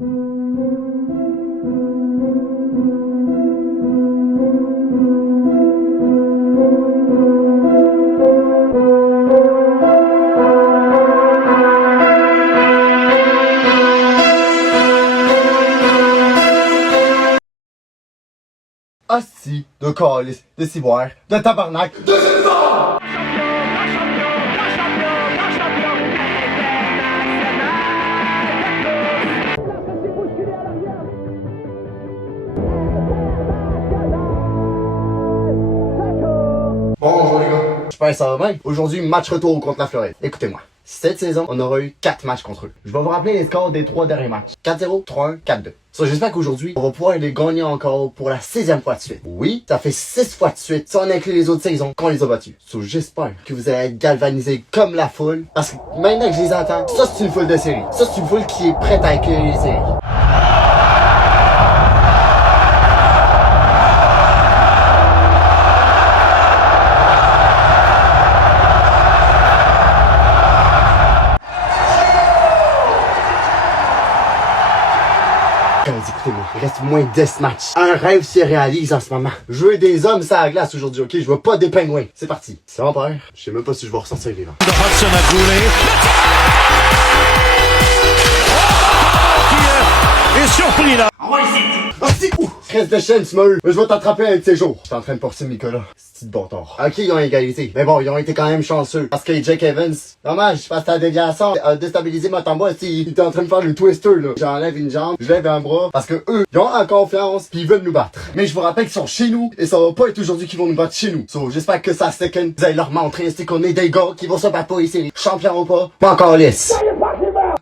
Hostie de calice, de ciboire, de tabarnak, de ciboire! Bonjour les gars, j'espère que ça va bien. Aujourd'hui, match retour contre la Floride. Écoutez-moi, cette saison, on aura eu 4 matchs contre eux. Je vais vous rappeler les scores des 3 derniers matchs. 4-0, 3-1, 4-2. So, j'espère qu'aujourd'hui, on va pouvoir les gagner encore pour la 6e fois de suite. Oui, ça fait 6 fois de suite, si on inclut les autres saisons, qu'on les a battus. So, j'espère que vous allez être galvanisés comme la foule. Parce que maintenant que je les entends, ça c'est une foule de série. Ça c'est une foule qui est prête à accueillir les séries. Écoutez-moi, il reste moins de 10 matchs. Un rêve se réalise en ce moment. Je veux des hommes sur la glace aujourd'hui, ok? Je veux pas des pingouins. C'est parti. C'est mon père. Je sais même pas si je vais ressortir vivant. De Hudson a roulé. Il est surpris là. Ah si! Ouh! Reste de chaîne, tu m'as eu. Mais je vais t'attraper un de ces jours. Je suis en train de porter Nicolas. C'est de bon tort. Ok, ils ont égalité. Mais bon, ils ont été quand même chanceux. Parce que Jake Evans, dommage, parce que la déviation a déstabilisé ma tambour. Il était en train de faire le twister, là. J'enlève une jambe, je lève un bras. Parce que eux, ils ont en confiance, pis ils veulent nous battre. Mais je vous rappelle qu'ils sont chez nous, et ça va pas être aujourd'hui qu'ils vont nous battre chez nous. So, j'espère que ça second, vous allez leur montrer, c'est qu'on est des gars qui vont se battre pour les séries. Champion ou pas encore lisse.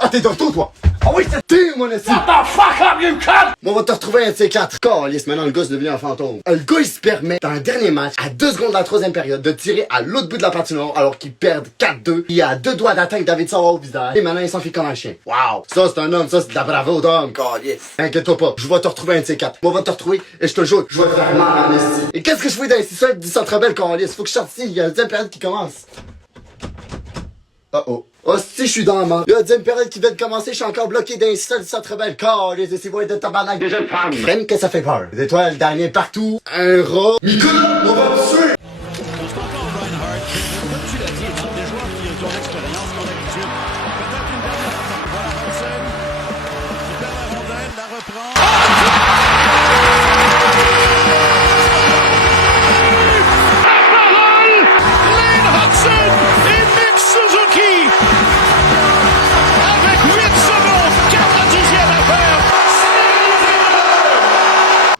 Ah, t'es de retour, toi! Ah oui, c'est t'es, mon esti! What the fuck up, you cunt! On va te retrouver un de ces 4. Calisse, maintenant le gars est devenu un fantôme. Le gars, il se permet, dans le dernier match, à 2 secondes de la 3e période, de tirer à l'autre bout de la patinoire alors qu'ils perdent 4-2. Il a 2 doigts d'atteindre David Sauva au visage. Et maintenant, il s'enfuit comme un chien. Wow! Ça, c'est un homme, ça, c'est de la bravo d'homme. Calisse. Inquiète-toi pas, je vais te retrouver un de ces 4. On va te retrouver, et je te jure, je vais te faire mal en esti. Et qu'est-ce que je fais dans ces seuls du centre belle, calisse? Faut que je sorte ici, il y a la 10e période qui commence. Oh. Oh, si je suis dans la mort. Il y a 10e période qui vient de commencer, je suis encore bloqué dans les sols centre belle. Les essais de tabarnak. Des jeunes femmes. Crème que ça fait peur. Des étoiles dernier partout. Un rat. Nicolas, on va te tuer.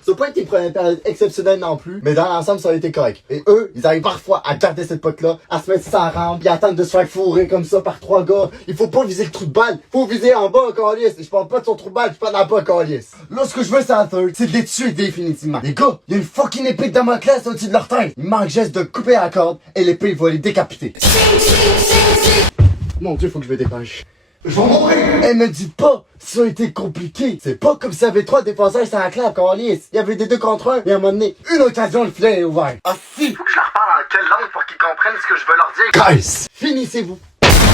Ça peut être une première période exceptionnelle non plus, mais dans l'ensemble, ça a été correct. Et eux, ils arrivent parfois à garder cette pote-là, à se mettre sans rampe, puis à attendre de se faire fourrer comme ça par 3 gars. Il faut pas viser le trou de balle, faut viser en bas, calice. Et je parle pas de son trou de balle, je parle en bas, calice. Là, ce que je veux, c'est un third, c'est de les tuer définitivement. Les gars, il y a une fucking épée de Damoclès au-dessus de leur tête. Il manque juste de couper la corde, et l'épée va les décapiter. Mon Dieu, faut que je me dépêche. Je vais mourir! Elle me dit pas, ça a été compliqué. C'est pas comme s'il y avait 3 défenseurs sur la clave, calice. Il y avait des 2 contre 1, et à un moment donné, une occasion, le filet est ouvert. Ah si! Faut que je leur parle en quelle langue pour qu'ils comprennent ce que je veux leur dire. Guys, finissez-vous.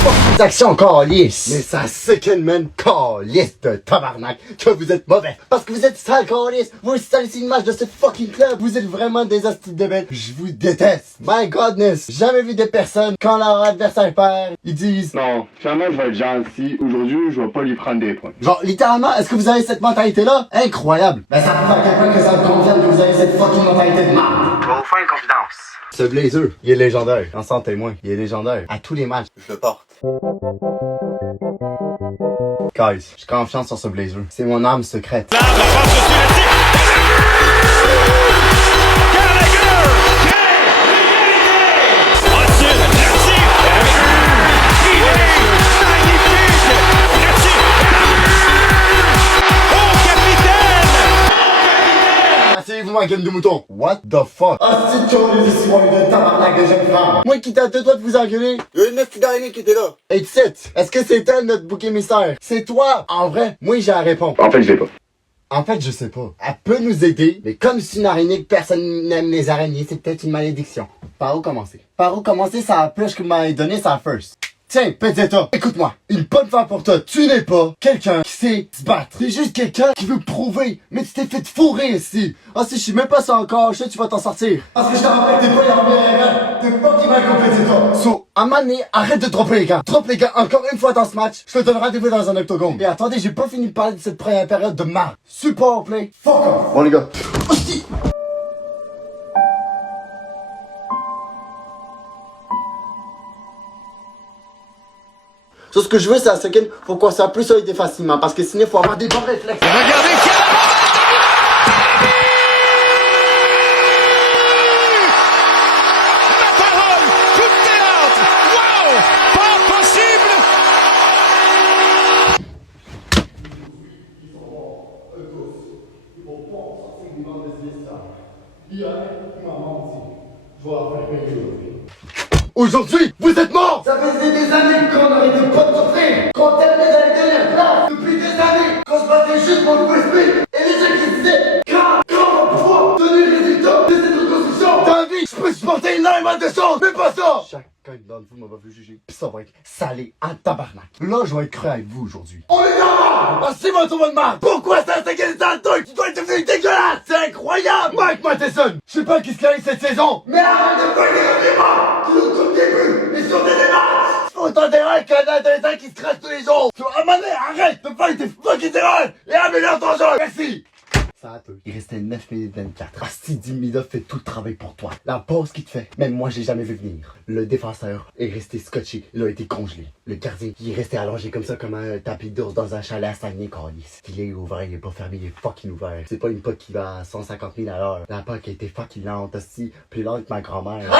Fuck actions, calice. Mais ça second man, calice de tabarnak, que vous êtes mauvais. Parce que vous êtes sale, calice. Vous salissez l'image de ce fucking club. Vous êtes vraiment des hosties de bêtes. Je vous déteste. My godness. Jamais vu des personnes, quand leur adversaire perd, ils disent Non, finalement, je vais être gentil. Aujourd'hui, je vais pas lui prendre des points. genre, littéralement, est-ce que vous avez cette mentalité-là? Incroyable. Ben, ça prouve à quel point que ça me convient que vous avez cette fucking mentalité de merde. Je vais vous faire une confidence. Ce blazer, il est légendaire. En sans témoin, il est légendaire. À tous les matchs, je le porte. Guys, j'ai confiance sur ce blazer. C'est mon âme secrète. Asseyez-vous, ma gueule de mouton. What the fuck? Ah, c'est que les histoires de tabarnak de jeunes femmes. Moi qui t'ai 2 doigts de vous engueuler. Il y a une petite d'araignée qui était là. Et c'est, est-ce que c'est elle notre bouquet mystère? C'est toi? En vrai, moi j'ai la réponse. En fait, je l'ai pas. En fait, je sais pas. Elle peut nous aider, mais comme c'est une araignée que personne n'aime les araignées, c'est peut-être une malédiction. Par où commencer? Par où commencer, ça a plus que vous m'avez donné, ça first. Tiens, Pezzetta, écoute-moi. Une bonne fois pour toi, tu n'es pas quelqu'un qui sait se battre. T'es juste quelqu'un qui veut prouver, mais tu t'es fait fourrer ici. Ah si, je sais même pas ça encore, je sais que tu vas t'en sortir. Parce que je te rappelle, t'es pas les gars. T'es pas qui va comme Pezzetta. So, à un moment donné, arrête de dropper les gars. Drop les gars encore une fois dans ce match, je te donne rendez-vous dans un octogone. Et attendez, j'ai pas fini de parler de cette première période de marre. Support play, fuck off. Bon les gars. Hostie. So, ce que je veux, c'est un second, faut qu'on soit plus solide facilement, parce que sinon, il faut avoir des bons réflexes. Regardez quelle la parole, coup de théâtre. Waouh, pas possible. Aujourd'hui, vous êtes morts! Ça faisait des années qu'on n'arrêtait pas de souffrir! Qu'on terminait dans les dernières places! Depuis des années! Qu'on se battait juste pour le wrestling! Et les gens qui disaient quand on va pouvoir donner le résultat de cette reconstruction! Dans la vie, je peux supporter énormément de choses, mais pas ça! Chacun d'entre vous m'a vu juger, pis ça va être salé en tabarnak. Là, je vais être cru avec vous aujourd'hui. On est dans la merde! Ah, c'est mon tour de marde! Pourquoi ça s'est gagné dans le truc? Tu dois être devenu dégueulasse! C'est incroyable! Mike Matheson! Je sais pas qu'est-ce qu'il y a cette saison, mais arrête de faire des revirements! Tu nous coupes des buts! Et sur des démarches! Autant d'erreurs qu'un adolescent qui se crache tous les jours! À un moment donné, arrête de faire tes fucking erreurs! Et améliore ton jeu! Merci! Il restait 9 minutes 24. Asti Dimida fait tout le travail pour toi. La pause qu'il te fait, même moi je l'ai jamais vu venir. Le défenseur est resté scotché, il a été congelé. Le gardien, il est resté allongé comme ça, comme un tapis d'ours dans un chalet à Saguenay-Calice. Il est ouvert, il est pas fermé, il est fucking ouvert. C'est pas une pote qui va à 150 000 à l'heure. La pote qui a été fucking lente, aussi plus lente que ma grand-mère.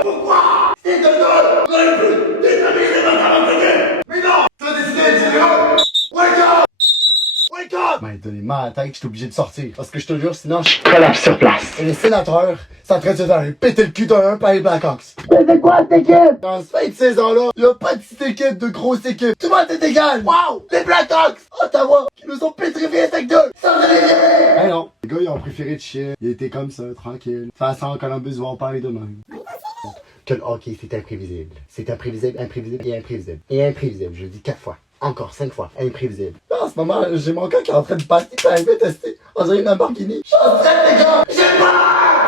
Pourquoi? C'est de drôle! On aurait pu déstabiliser ma quarantaine! Mais non! T'as décidé de tirer! Wake up! Wake up! Ben, donnez-moi la tête que je suis obligé de sortir. Parce que je te jure, sinon je Relâche sur place. Et les sénateurs, ça traite de faire péter le cul d'un par les Blackhawks. Mais c'est quoi cette équipe? Dans ce fin de saison-là, y'a pas de petite équipe, de grosse équipe. Tout le monde est égal. Wow! Les Blackhawks! Ottawa, qui nous ont pétrifiés avec deux. Ça me réveille! Eh non. Les gars, ils ont préféré de chier. Ils étaient comme ça, tranquille. De toute façon, Columbus va en parler demain. Que le hockey, c'est imprévisible. C'est imprévisible, imprévisible et imprévisible. Et imprévisible, je le dis 4 fois. Encore 5 fois, imprévisible. Là, en ce moment, j'ai mon gars qui est en train de passer par un tester. On dirait une Lamborghini. Je suis en train, les gars! J'ai peur!